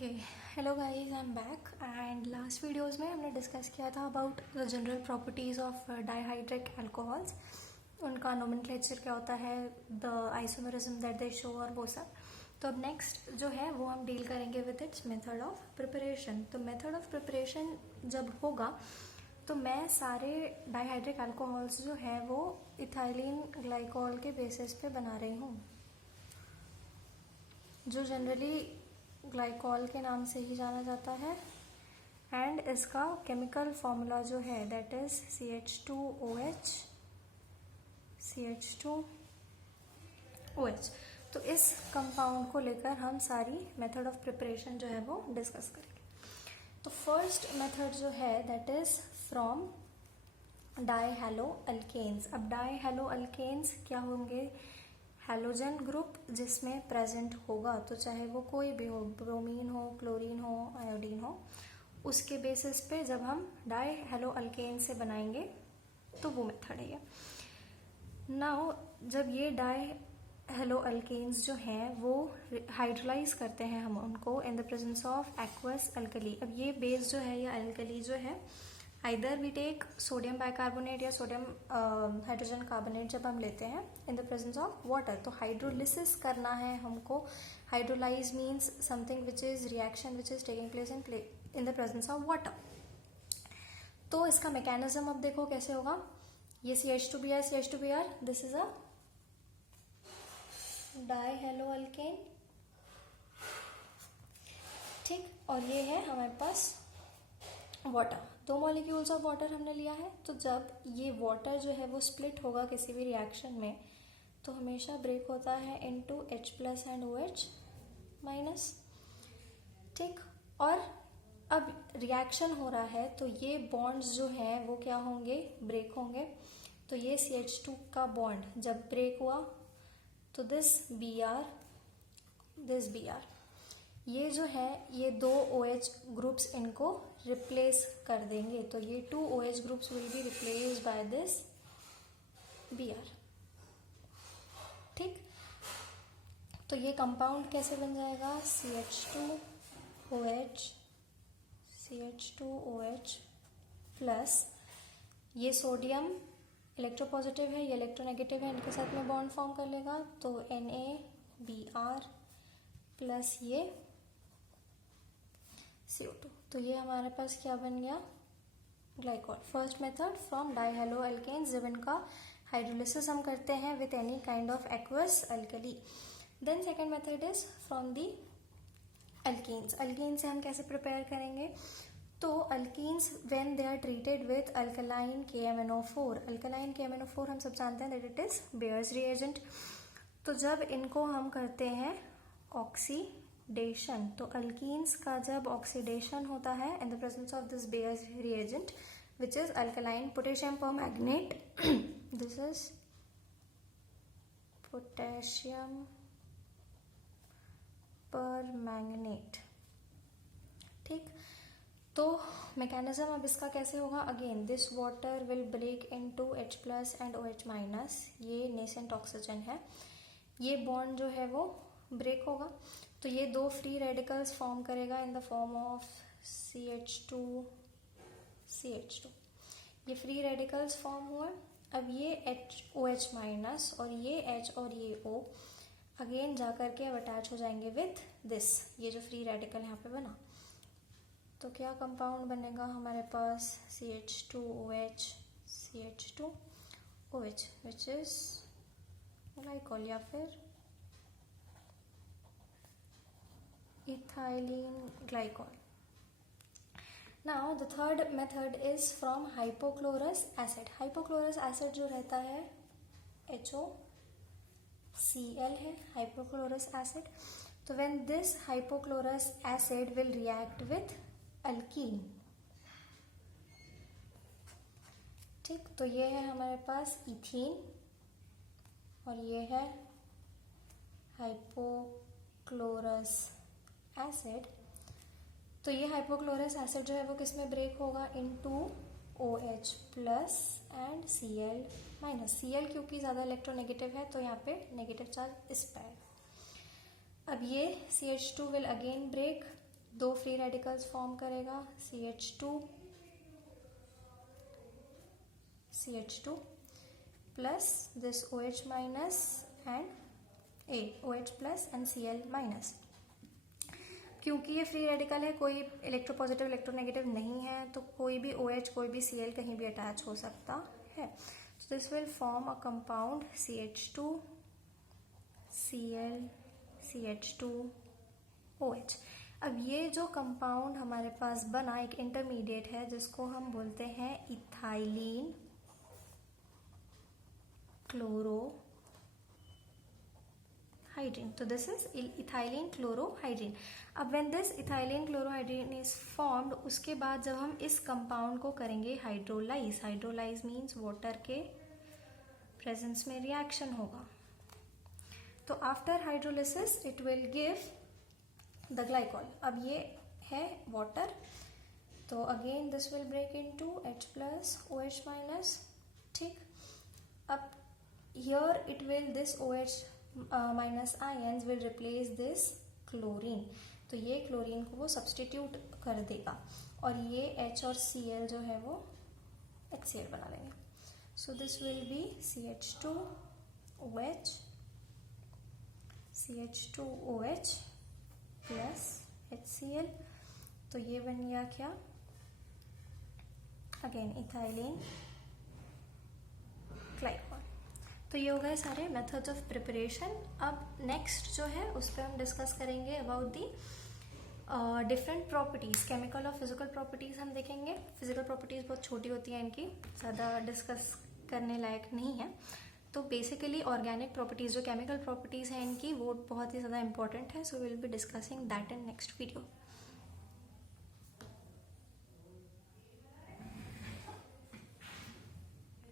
Okay, hello guys, I am back and last videos में हमने discuss किया था about the general properties of dihydric alcohols, उनका nomenclature क्या होता है, the isomerism that they show और वो सब। तो अब नेक्स्ट जो है वो हम डील करेंगे with its method of preparation. तो मेथड ऑफ प्रिपरेशन जब होगा तो मैं सारे डाइहाइड्रिक अल्कोहल्स जो है वो इथाइलिन ग्लाइकॉल के बेसिस पे बना रही हूँ, जो जनरली ग्लाइकॉल के नाम से ही जाना जाता है। एंड इसका केमिकल फॉर्मूला जो है दैट इज CH2OH। तो इस कंपाउंड को लेकर हम सारी मेथड ऑफ प्रिपरेशन जो है वो डिस्कस करेंगे। तो फर्स्ट मेथड जो है दैट इज फ्रॉम डाइहैलो अल्केन्स। अब डाइहैलो अल्केन्स क्या होंगे? हैलोजन ग्रुप जिसमें प्रेजेंट होगा, तो चाहे वो कोई भी हो, ब्रोमीन हो, क्लोरीन हो, आयोडीन हो, उसके बेसिस पे जब हम डाई हेलो अल्केन से बनाएंगे तो वो मेथड है। नाउ जब ये डाई हेलो अल्केन्स जो हैं वो हाइड्रोलाइज करते हैं हम उनको in the presence of aqueous alkali. अब ये बेस जो है या अल्कली जो है, either we take sodium bicarbonate या सोडियम हाइड्रोजन कार्बोनेट जब हम लेते हैं in the presence of water, तो हाइड्रोलिसिस करना है हमको। Hydrolyse means something which is reaction which is taking place in the presence of water. तो इसका मैकेनिज्म अब देखो कैसे होगा। ये CH2Br, दिस इज अ डाइहेलोअल्केन, ठीक, और ये है हमारे पास वाटर। 2 मॉलिक्यूल्स ऑफ वाटर हमने लिया है। तो जब ये वाटर जो है वो स्प्लिट होगा किसी भी रिएक्शन में, तो हमेशा ब्रेक होता है इनटू H+ एंड OH-, ठीक। और अब रिएक्शन हो रहा है तो ये बॉन्ड्स जो हैं वो क्या होंगे? ब्रेक होंगे। तो ये CH2 का बॉन्ड जब ब्रेक हुआ तो दिस Br, ये जो है ये 2 OH ग्रुप्स इनको रिप्लेस कर देंगे। तो ये 2 OH groups will be replaced by this Br, ठीक। तो ये कंपाउंड कैसे बन जाएगा? CH2OH प्लस ये सोडियम इलेक्ट्रोपॉजिटिव है, ये इलेक्ट्रोनेगेटिव है, इनके साथ में बॉन्ड फॉर्म कर लेगा, तो NaBr प्लस ये CO2। तो ये हमारे पास क्या बन गया? Glycol. First method from dihaloalkanes, जब इनका हाइड्रोलिसिस हम करते हैं with any kind of aqueous alkali. Then second method is from the alkenes. Alkene से हम कैसे प्रिपेयर करेंगे? तो alkenes when they are treated with alkaline KMnO4, alkaline KMnO4 हम सब जानते हैं that it is Baeyer's reagent. तो जब इनको हम करते हैं ऑक्सीडेशन, तो अल्कीन्स का जब ऑक्सीडेशन होता है in the presence of this Baeyer's reagent which is alkaline potassium permanganate, this is potassium permanganate, ठीक। तो मैकेनिज्म अब इसका कैसे होगा? Again this water will break into H+ and OH-, ये नेसेंट ऑक्सीजन है, ये बॉन्ड जो है वो ब्रेक होगा। तो ये 2 फ्री रेडिकल्स फॉर्म करेगा in the form of CH2। ये फ्री रेडिकल्स फॉर्म हुए। अब ये OH- और ये H और ये O अगेन जा करके अब अटैच हो जाएंगे विथ दिस, ये जो फ्री रेडिकल यहाँ पे बना। तो क्या कंपाउंड बनेगा हमारे पास? CH2OH, CH2OH which is glycol या फिर ethylene glycol. Now the third method is from hypochlorous acid. Hypochlorous acid जो रहता है HOCl है, हाइपोक्लोरस एसिड। तो when this hypochlorous acid will react with alkyne, ठीक। तो ये है हमारे पास इथीन और ये है हाइपोक्लोरस एसिड। तो ये हाइपोक्लोरस एसिड जो है वो किस में ब्रेक होगा? Into OH+ and Cl-। Cl क्योंकि ज़्यादा इलेक्ट्रोनेगेटिव है तो यहाँ पे नेगेटिव चार्ज इस पर है। अब ये CH2 विल अगेन ब्रेक दो फ्री रेडिकल्स फॉर्म करेगा CH2 plus this OH minus and OH plus and Cl minus. क्योंकि ये फ्री रेडिकल है, कोई इलेक्ट्रोपॉजिटिव इलेक्ट्रोनेगेटिव नहीं है, तो कोई भी OH कोई भी Cl कहीं भी अटैच हो सकता है। So this will form a compound CH2 Cl CH2 OH। अब ये जो कंपाउंड हमारे पास बना एक इंटरमीडिएट है जिसको हम बोलते हैं इथाइलिन क्लोरोहाइड्रीन। तो दिस इज इथाइलिन क्लोरोहाइड्रीन। अब when this ethylene chlorohydrin is formed, उसके बाद जब हम इस कंपाउंड को करेंगे हाइड्रोलाइज, हाइड्रोलाइज मीन्स वाटर के प्रेजेंस में रिएक्शन होगा। तो after hydrolysis it will give the glycol. अब ये है वाटर, तो again this will break into H plus OH minus. ठीक, अब here it will this OH minus ions will replace this chlorine, तो ये क्लोरीन को वो सब्सटीट्यूट कर देगा और ये H और Cl जो है वो HCl बना लेंगे। So this will be CH2OH plus HCl। तो ये बन गया क्या, अगेन इथाइलिन ग्लाइकॉल। तो ये हो गए सारे मेथड्स ऑफ प्रिपरेशन। अब नेक्स्ट जो है उस पर हम डिस्कस करेंगे about the different properties, chemical और फिजिकल प्रॉपर्टीज हम देखेंगे। फिजिकल प्रॉपर्टीज बहुत छोटी होती हैं, इनकी ज़्यादा डिस्कस करने लायक नहीं है। तो बेसिकली ऑर्गेनिक प्रॉपर्टीज जो केमिकल प्रॉपर्टीज हैं इनकी, वो बहुत ही ज़्यादा इंपॉर्टेंट है। So will be discussing that in next video.